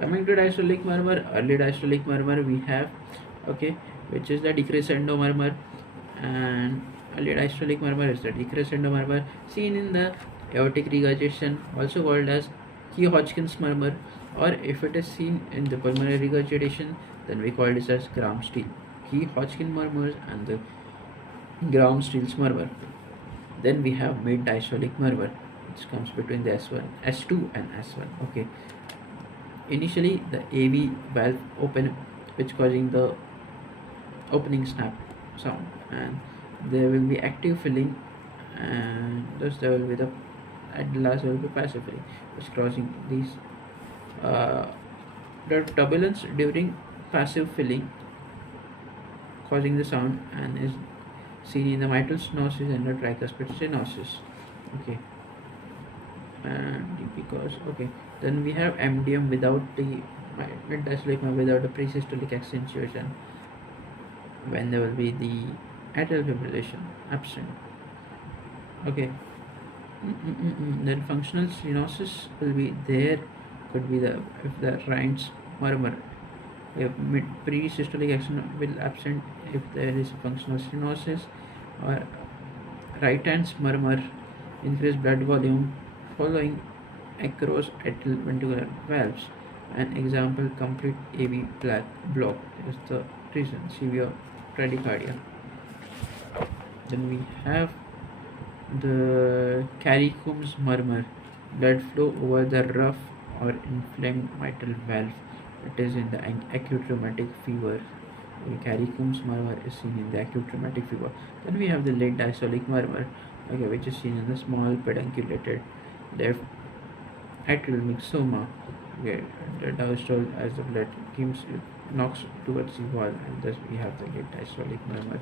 Coming to diastolic murmur, early diastolic murmur we have, okay, which is the decrescendo murmur, and early diastolic murmur is the decrescendo murmur seen in the aortic regurgitation, also called as Key-Hodgkin's murmur, or if it is seen in the pulmonary regurgitation, then we call this as Gram-Steele. Key-Hodgkin murmurs and the Gram-Steele's murmur. Then we have mid diastolic murmur, which comes between the S1, S2 and S1. Okay. Initially, the AV valve open, which causing the opening snap sound, and there will be active filling, and thus there will be the at the last there will be passive filling, which crossing these. Uh, the turbulence during passive filling causing the sound and is seen in the mitral stenosis and the tricuspid stenosis. Okay, and because okay, then we have MDM without the mid-diastolic without the presystolic accentuation, when there will be the atrial fibrillation absent. Okay. Then functional stenosis will be there, could be the if the Rhines murmur, if mid pre-systolic action will absent if there is functional stenosis, or right hands murmur, increased blood volume following across atrial ventricular valves. An example, complete AV block is the reason, severe bradycardia. Then we have the Caricomb's murmur, blood flow over the rough or inflamed mitral valve. It is in the acute rheumatic fever. The Caricomb's murmur is seen in the acute rheumatic fever. Then we have the late diastolic murmur, okay, which is seen in the small pedunculated left atrial myxoma. Okay, the diastole as the blood comes knocks towards the wall, and thus we have the late diastolic murmur.